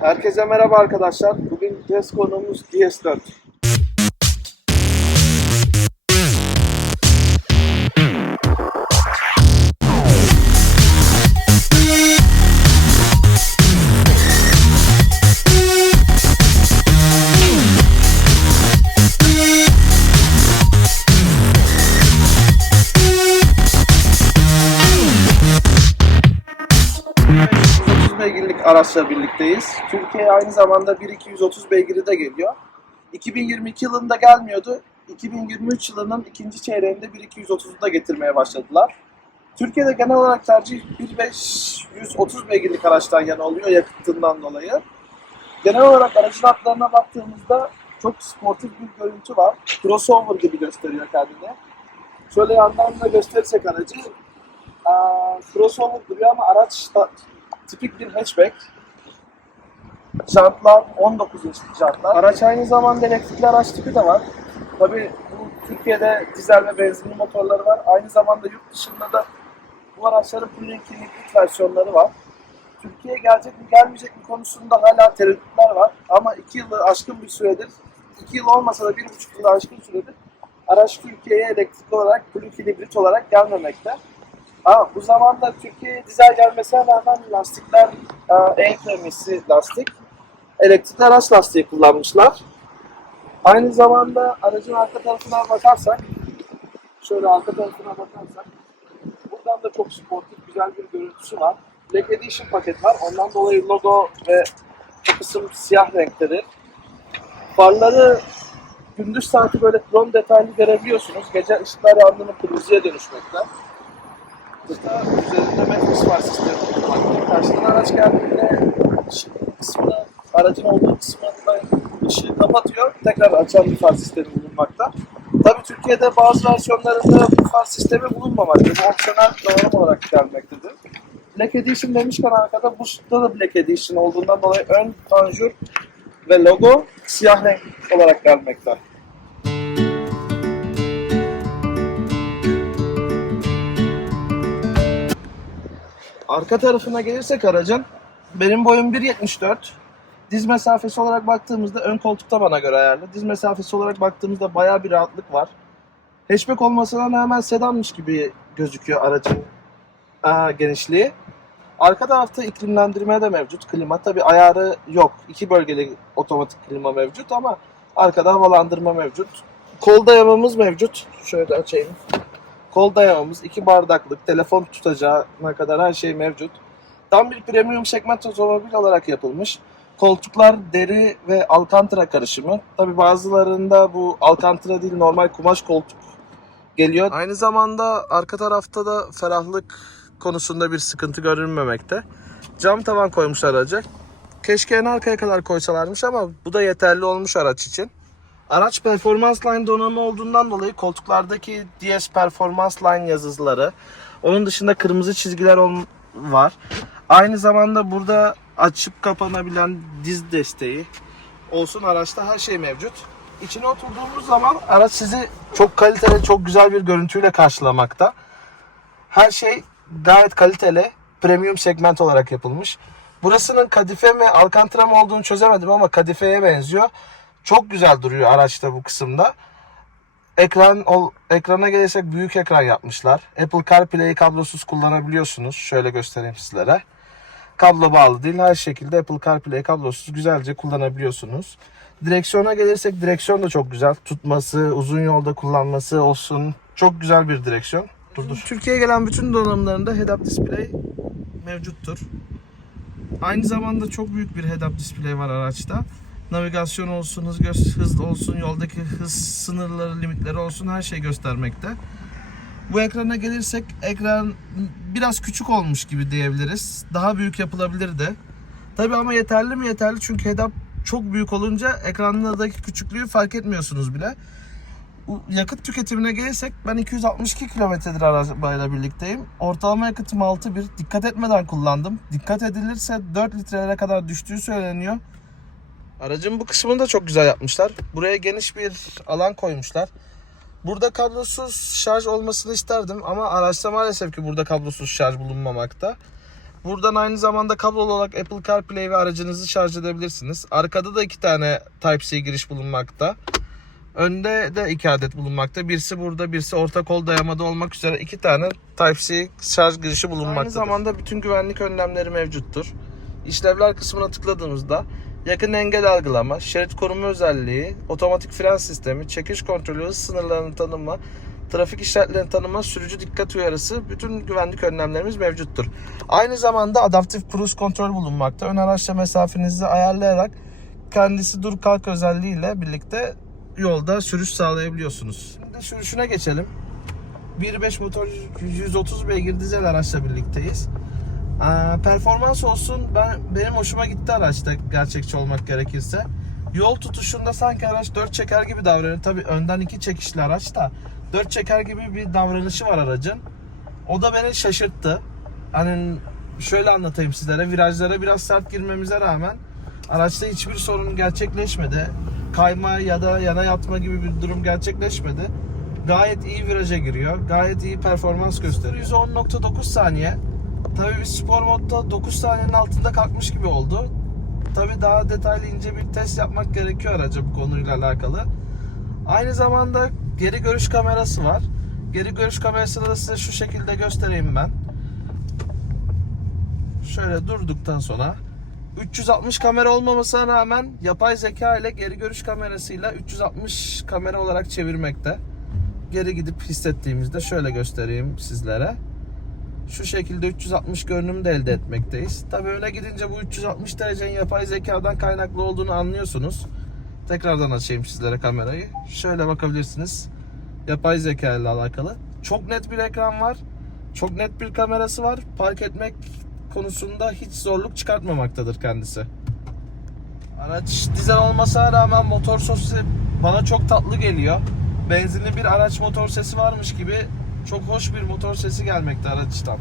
Herkese merhaba arkadaşlar. Bugün test konumuz DS4. Araçla birlikteyiz. Türkiye'ye aynı zamanda 1230 beygiri de geliyor. 2022 yılında gelmiyordu. 2023 yılının ikinci çeyreğinde 1230'u da getirmeye başladılar. Türkiye'de genel olarak tercih 1530 beygirlik araçtan yana oluyor yakıtından dolayı. Genel olarak aracın hatlarına baktığımızda çok sportif bir görüntü var. Crossover gibi gösteriyor kendini. Şöyle yandan da gösterirsek aracı Aa, crossover duruyor ama araç tipik bir hatchback. Jantlar 19 inçlik jantlar. Araç aynı zamanda elektrikli araç tipi de var. Tabi bu Türkiye'de dizel ve benzinli motorları var. Aynı zamanda yurt dışında da bu araçların plug-in hibrit versiyonları var. Türkiye'ye gelecek mi gelmeyecek mi konusunda hala tereddütler var. Ama 2 yılı aşkın bir süredir, 2 yıl olmasa da 1,5 yılı aşkın süredir araç Türkiye'ye elektrikli olarak, plug-in hibrit olarak gelmemekte. Ha, bu zamanda Türkiye'ye dizel gelmesine rağmen lastikler e, en premisi lastik. Elektrikli araç lastiği kullanmışlar. Aynı zamanda aracın arka tarafına bakarsak, şöyle arka tarafına bakarsak, buradan da çok sportif güzel bir görüntüsü var. Black Edition paket var. Ondan dolayı logo ve kısım siyah renkleri. Farları gündüz saati böyle krom detaylı görebiliyorsunuz. Gece ışıklar yandığında kırmızıya dönüşmekte. Burada üzerinde Matrix var sistemi bulunmakta. Karşıdan araç geldiğinde kısmını, aracın olduğu kısmında ışığı kapatıyor. Tekrar açan bir far sistemi bulunmakta. Tabii Türkiye'de bazı versiyonlarında bu far sistemi bulunmamakta. Bu opsiyonel donanım olarak gelmektedir. Black Edition demişken arkada bu da Black Edition olduğundan dolayı ön panjur ve logo siyah renk olarak gelmekte. Arka tarafına gelirsek aracın benim boyum 1.74. Diz mesafesi olarak baktığımızda ön koltukta bana göre ayarlı. Diz mesafesi olarak baktığımızda bayağı bir rahatlık var. Hatchback olmasına rağmen sedanmış gibi gözüküyor aracın aa, genişliği. Arka tarafta iklimlendirme de mevcut. Klima tabi ayarı yok. İki bölgeli otomatik klima mevcut ama arkada havalandırma mevcut. Kol dayamamız mevcut. Şöyle açayım. Kol dayamamız, iki bardaklık, telefon tutacağına kadar her şey mevcut. Tam bir premium segment otomobil olarak yapılmış. Koltuklar deri ve alcantara karışımı. Tabi bazılarında bu alcantara değil normal kumaş koltuk geliyor. Aynı zamanda arka tarafta da ferahlık konusunda bir sıkıntı görünmemekte. Cam tavan koymuş araca. Keşke en arkaya kadar koysalarmış ama bu da yeterli olmuş araç için. Araç Performance Line donanımı olduğundan dolayı koltuklardaki DS Performance Line yazıları, onun dışında kırmızı çizgiler var. Aynı zamanda burada açıp kapanabilen diz desteği olsun araçta her şey mevcut. İçine oturduğumuz zaman araç sizi çok kaliteli, çok güzel bir görüntüyle karşılamakta. Her şey gayet kaliteli, premium segment olarak yapılmış. Burasının kadife mi, alcantara mı olduğunu çözemedim ama kadifeye benziyor. Çok güzel duruyor araçta bu kısımda. Ekran ol, ekrana gelirsek büyük ekran yapmışlar. Apple CarPlay'i kablosuz kullanabiliyorsunuz. Şöyle göstereyim sizlere. Kablo bağlı değil. Her şekilde Apple CarPlay kablosuz güzelce kullanabiliyorsunuz. Direksiyona gelirsek direksiyon da çok güzel. Tutması, uzun yolda kullanması olsun. Çok güzel bir direksiyon. Dur dur. Türkiye'ye gelen bütün donanımlarında head-up display mevcuttur. Aynı zamanda çok büyük bir head-up display var araçta. Navigasyon olsun, hız, hız olsun, yoldaki hız sınırları, limitleri olsun her şey göstermekte. Bu ekrana gelirsek ekran biraz küçük olmuş gibi diyebiliriz. Daha büyük yapılabilirdi. Tabi ama yeterli mi yeterli çünkü head-up çok büyük olunca ekranlardaki küçüklüğü fark etmiyorsunuz bile. Yakıt tüketimine gelirsek ben 262 kilometredir arabayla birlikteyim. Ortalama yakıtım 6.1. Dikkat etmeden kullandım. Dikkat edilirse 4 litrelere kadar düştüğü söyleniyor. Aracın bu kısmını da çok güzel yapmışlar. Buraya geniş bir alan koymuşlar. Burada kablosuz şarj olmasını isterdim ama araçta maalesef ki burada kablosuz şarj bulunmamakta. Buradan aynı zamanda kablolu olarak Apple CarPlay ve aracınızı şarj edebilirsiniz. Arkada da iki tane Type-C giriş bulunmakta. Önde de iki adet bulunmakta. Birisi burada, birisi orta kol dayamada olmak üzere iki tane Type-C şarj girişi bulunmaktadır. Aynı zamanda bütün güvenlik önlemleri mevcuttur. İşlevler kısmına tıkladığımızda yakın engel algılama, şerit koruma özelliği, otomatik fren sistemi, çekiş kontrolü, hız sınırlarını tanıma, trafik işaretlerini tanıma, sürücü dikkat uyarısı, bütün güvenlik önlemlerimiz mevcuttur. Aynı zamanda adaptif cruise kontrol bulunmakta. Ön araçla mesafenizi ayarlayarak kendisi dur kalk özelliğiyle birlikte yolda sürüş sağlayabiliyorsunuz. Şimdi sürüşüne geçelim. 1.5 motor 130 beygir dizel araçla birlikteyiz. Performans olsun ben benim hoşuma gitti araçta gerçekçi olmak gerekirse. Yol tutuşunda sanki araç 4 çeker gibi davranıyor. Tabi önden 2 çekişli araç da 4 çeker gibi bir davranışı var aracın. O da beni şaşırttı. Hani şöyle anlatayım sizlere. Virajlara biraz sert girmemize rağmen araçta hiçbir sorun gerçekleşmedi. Kayma ya da yana yatma gibi bir durum gerçekleşmedi. Gayet iyi viraja giriyor. Gayet iyi performans gösteriyor. 110.9 saniye. Tabii bir spor modda 9 saniyenin altında kalkmış gibi oldu. Tabii daha detaylı ince bir test yapmak gerekiyor araca bu konuyla alakalı. Aynı zamanda geri görüş kamerası var. Geri görüş kamerasını da size şu şekilde göstereyim ben. Şöyle durduktan sonra 360 kamera olmamasına rağmen yapay zeka ile geri görüş kamerasıyla 360 kamera olarak çevirmekte. Geri gidip hissettiğimizde şöyle göstereyim sizlere. Şu şekilde 360 görünümü de elde etmekteyiz. Tabii öne gidince bu 360 derecenin yapay zekadan kaynaklı olduğunu anlıyorsunuz. Tekrardan açayım sizlere kamerayı. Şöyle bakabilirsiniz. Yapay zeka ile alakalı. Çok net bir ekran var. Çok net bir kamerası var. Park etmek konusunda hiç zorluk çıkartmamaktadır kendisi. Araç dizel olmasına rağmen motor sesi bana çok tatlı geliyor. Benzinli bir araç motor sesi varmış gibi çok hoş bir motor sesi gelmekte araçtan.